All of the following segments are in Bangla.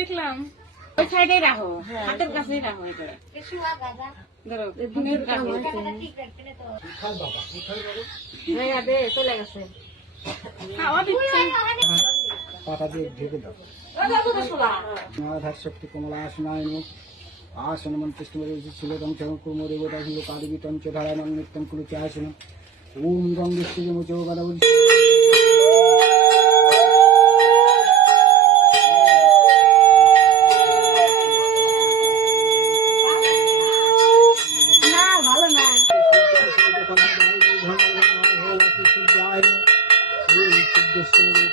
দেখলাম ওই সাইডে রাখো, হাতের কাছেই রাখো। চলে গেছে পাতা দিয়ে ঢেকে দাও। শক্তি কমলা আসনায় आसन मंत्रिष्ठिलो कुमोरे गोदाहिलो कादिवितं च धारानं नित्यं कुरु च आसनं ओम गं विष्णुजमुचो गदावुल না ভালো না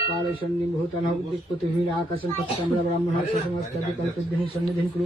काले सन्निभूतन दिक्पतिभिः आकाशं तत्सम्र ब्राह्मणः समस्तदिकल्पद्भिः सन्निधिं कुरु